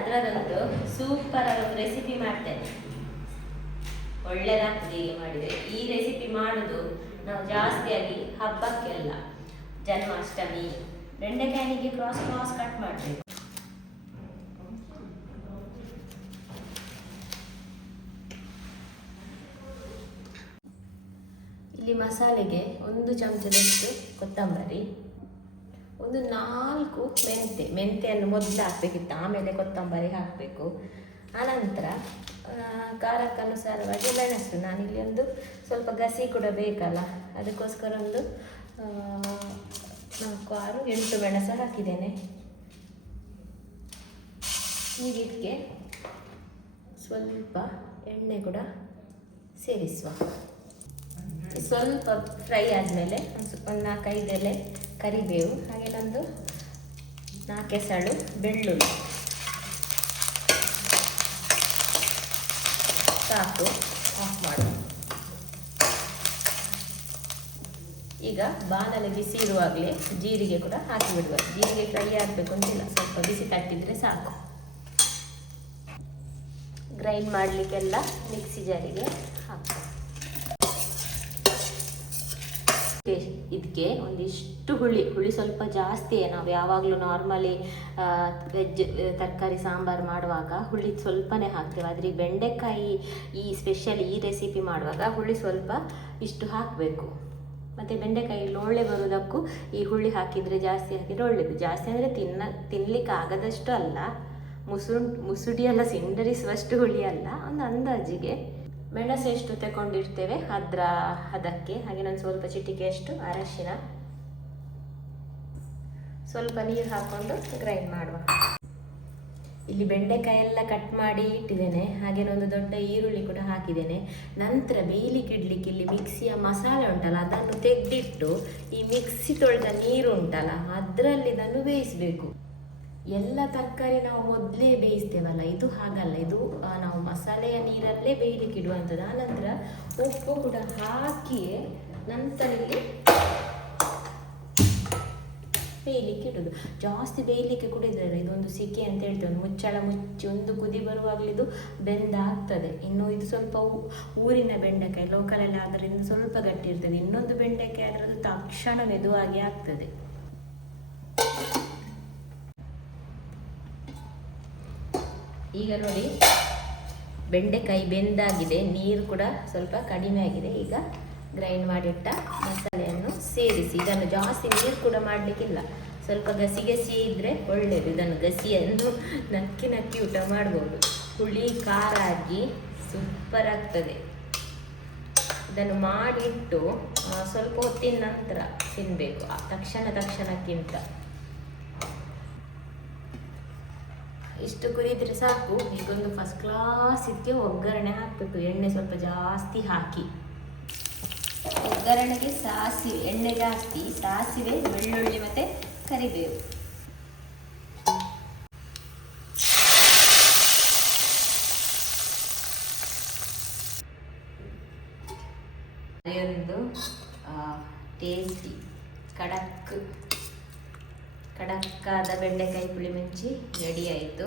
ಅದರದೊಂದು super ಆಗಿ ಒಂದು recipe ಮಾಡ್ತೇನೆ, ಒಳ್ಳೆದಾಗ್ತದೆ ಹೀಗೆ ಮಾಡಿದರೆ. ಈ ರೆಸಿಪಿ ಮಾಡೋದು ನಾವು ಜಾಸ್ತಿಯಾಗಿ ಹಬ್ಬಕ್ಕೆಲ್ಲ, ಜನ್ಮಾಷ್ಟಮಿ, ಬೆಂಡೆಕಾಯಿಗೆ ಕ್ರಾಸ್ ಕ್ರಾಸ್ ಕಟ್ ಮಾಡಬೇಕು. ಇಲ್ಲಿ ಮಸಾಲೆಗೆ 1 ಚಮಚದಷ್ಟು ಕೊತ್ತಂಬರಿ, ಒಂದು 4 ಮೆಂತೆಯನ್ನು ಮೊದಲು ಹಾಕಬೇಕಿತ್ತು, ಆಮೇಲೆ ಕೊತ್ತಂಬರಿ ಹಾಕಬೇಕು. ಆನಂತರ ಖಾರಕ್ಕನುಸಾರವಾಗಿ ಮೆಣಸು, ನಾನಿಲ್ಲಿ ಒಂದು ಸ್ವಲ್ಪ ಗಸಿ ಕೂಡ ಬೇಕಲ್ಲ, ಅದಕ್ಕೋಸ್ಕರ ಒಂದು 4, 6, 8 ಮೆಣಸು ಹಾಕಿದ್ದೇನೆ. ಈಗ ಇದಕ್ಕೆ ಸ್ವಲ್ಪ ಎಣ್ಣೆ ಕೂಡ ಸೇರಿಸುವ. ಸ್ವಲ್ಪ ಫ್ರೈ ಆದಮೇಲೆ ಒಂದು 4-5 ಎಲೆ ಕರಿಬೇವು, ಹಾಗೆ ಒಂದು 4 ಎಸಳು ಬೆಳ್ಳುಳ್ಳಿ ಸಾಕು, ಆಫ್ ಮಾಡು. ಈಗ ಬಾಣಲೆ ಬಿಸಿ ಇರುವಾಗಲೇ ಜೀರಿಗೆ ಕೂಡ ಹಾಕಿಬಿಡುವ. ಜೀರಿಗೆ ಫ್ರೈ ಆಗಬೇಕು ಅಂತಿಲ್ಲ, ಸ್ವಲ್ಪ ಬಿಸಿ ತಟ್ಟಿದರೆ ಸಾಕು. ಗ್ರೈಂಡ್ ಮಾಡಲಿಕ್ಕೆಲ್ಲ ಮಿಕ್ಸಿ ಜಾರಿಗೆ ಹಾಕು. ಇದಕ್ಕೆ ಒಂದಿಷ್ಟು ಹುಳಿ ಸ್ವಲ್ಪ ಜಾಸ್ತಿಯೇ. ನಾವು ಯಾವಾಗಲೂ ನಾರ್ಮಲಿ ವೆಜ್ ತರಕಾರಿ ಸಾಂಬಾರು ಮಾಡುವಾಗ ಹುಳಿ ಸ್ವಲ್ಪನೇ ಹಾಕ್ತೇವೆ, ಆದರೆ ಈ ಬೆಂಡೆಕಾಯಿ ಈ ಸ್ಪೆಷಲ್ ಈ ರೆಸಿಪಿ ಮಾಡುವಾಗ ಹುಳಿ ಸ್ವಲ್ಪ ಇಷ್ಟು ಹಾಕಬೇಕು. ಮತ್ತು ಬೆಂಡೆಕಾಯಿ ಒಳ್ಳೆ ಬರೋದಕ್ಕೂ ಈ ಹುಳಿ ಹಾಕಿದರೆ ಜಾಸ್ತಿ ಹಾಕಿದರೆ ಒಳ್ಳೆಯದು. ಜಾಸ್ತಿ ಅಂದರೆ ತಿನ್ನಲಿಕ್ಕೆ ಆಗದಷ್ಟು ಅಲ್ಲ, ಮುಸುಡಿ ಎಲ್ಲ ಸಿಂಡರಿಸುವಷ್ಟು ಹುಳಿ ಅಲ್ಲ, ಒಂದು ಅಂದಾಜಿಗೆ. ಮೆಣಸು ಎಷ್ಟು ತಗೊಂಡಿರ್ತೇವೆ ಅದಕ್ಕೆ ಹಾಗೆ ನಾನು ಸ್ವಲ್ಪ ಚಿಟಿಕೆಯಷ್ಟು ಅರಶಿನ, ಸ್ವಲ್ಪ ನೀರು ಹಾಕ್ಕೊಂಡು ಗ್ರೈಂಡ್ ಮಾಡುವ. ಇಲ್ಲಿ ಬೆಂಡೆಕಾಯಿ ಎಲ್ಲ ಕಟ್ ಮಾಡಿ ಇಟ್ಟಿದ್ದೇನೆ, ಹಾಗೆ ಒಂದು ದೊಡ್ಡ ಈರುಳ್ಳಿ ಕೂಡ ಹಾಕಿದ್ದೇನೆ. ನಂತರ ಬೇಯಲಿಕ್ಕೆ ಇಡ್ಲಿಕ್ಕೆ ಇಲ್ಲಿ ಮಿಕ್ಸಿಯ ಮಸಾಲೆ ಉಂಟಲ್ಲ, ಅದನ್ನು ತೆಗೆದಿಟ್ಟು ಈ ಮಿಕ್ಸಿ ತೊಳೆದ ನೀರು ಉಂಟಲ್ಲ ಅದರಲ್ಲಿ ಇದನ್ನು ಬೇಯಿಸಬೇಕು. ಎಲ್ಲ ತರಕಾರಿ ನಾವು ಮೊದಲೇ ಬೇಯಿಸ್ತೇವಲ್ಲ, ಇದು ಹಾಗಲ್ಲ, ಇದು ನಾವು ಮಸಾಲೆಯ ನೀರಲ್ಲೇ ಬೇಯಲಿಕ್ಕೆ ಇಡುವಂಥದ್ದು. ಆನಂತರ ಉಪ್ಪು ಕೂಡ ಹಾಕಿಯೇ ನಂತರ ಇಲ್ಲಿ ಬೇಯಲಿಕ್ಕೆ ಇಡೋದು. ಜಾಸ್ತಿ ಬೇಯಲಿಕ್ಕೆ ಕೂಡ ಇದ್ದಾರೆ, ಇದೊಂದು ಸಿಕೆ ಅಂತ ಹೇಳ್ತೇವೆ. ಮುಚ್ಚಳ ಮುಚ್ಚಿ ಒಂದು ಕುದಿ ಬರುವಾಗಲಿದು ಬೆಂದಾಗ್ತದೆ. ಇನ್ನು ಇದು ಸ್ವಲ್ಪ ಊರಿನ ಬೆಂಡೆಕಾಯಿ, ಲೋಕಲಲ್ಲಿ ಆದ್ದರಿಂದ ಸ್ವಲ್ಪ ಗಟ್ಟಿ ಇರ್ತದೆ. ಇನ್ನೊಂದು ಬೆಂಡೆಕಾಯಿ ಅದರದ್ದು ತಕ್ಷಣ ಮೆದುವಾಗಿ ಆಗ್ತದೆ. ಈಗ ನೋಡಿ ಬೆಂಡೆಕಾಯಿ ಬೆಂದಾಗಿದೆ, ನೀರು ಕೂಡ ಸ್ವಲ್ಪ ಕಡಿಮೆ ಆಗಿದೆ. ಈಗ ಗ್ರೈಂಡ್ ಮಾಡಿಟ್ಟ ಮಸಾಲೆಯನ್ನು ಸೇರಿಸಿ, ಇದನ್ನು ಜಾಸ್ತಿ ನೀರು ಕೂಡ ಮಾಡಲಿಕ್ಕಿಲ್ಲ, ಸ್ವಲ್ಪ ಗಸಿ ಇದ್ದರೆ ಒಳ್ಳೆಯದು. ಇದನ್ನು ಗಸಿಯನ್ನು ನಕ್ಕಿ ಊಟ ಮಾಡ್ಬೋದು. ಹುಳಿ ಖಾರ ಆಗಿ ಸೂಪರ್ ಆಗ್ತದೆ. ಇದನ್ನು ಮಾಡಿಟ್ಟು ಸ್ವಲ್ಪ ಹೊತ್ತಿನ ನಂತರ ತಿನ್ನಬೇಕು, ತಕ್ಷಣಕ್ಕಿಂತ. ಇಷ್ಟು ಕುದಿದ್ರೆ ಸಾಕು. ಈಗೊಂದು ಫಸ್ಟ್ ಕ್ಲಾಸ್ ಇದಕ್ಕೆ ಒಗ್ಗರಣೆ ಹಾಕಬೇಕು. ಎಣ್ಣೆ ಸ್ವಲ್ಪ ಜಾಸ್ತಿ ಹಾಕಿ, ಒಗ್ಗರಣೆಗೆ ಸಾಸಿವೆ, ಎಣ್ಣೆ ಜಾಸ್ತಿ, ಸಾಸಿವೆ, ಬೆಳ್ಳುಳ್ಳಿ ಮತ್ತು ಕರಿಬೇವು. ಒಂದು ಟೇಸ್ಟಿ ಕಡಕ್ಕಾದ ಬೆಂಡೆಕಾಯಿ ಪುಳಿ ಮೆಂಚಿ ರೆಡಿ ಆಯಿತು.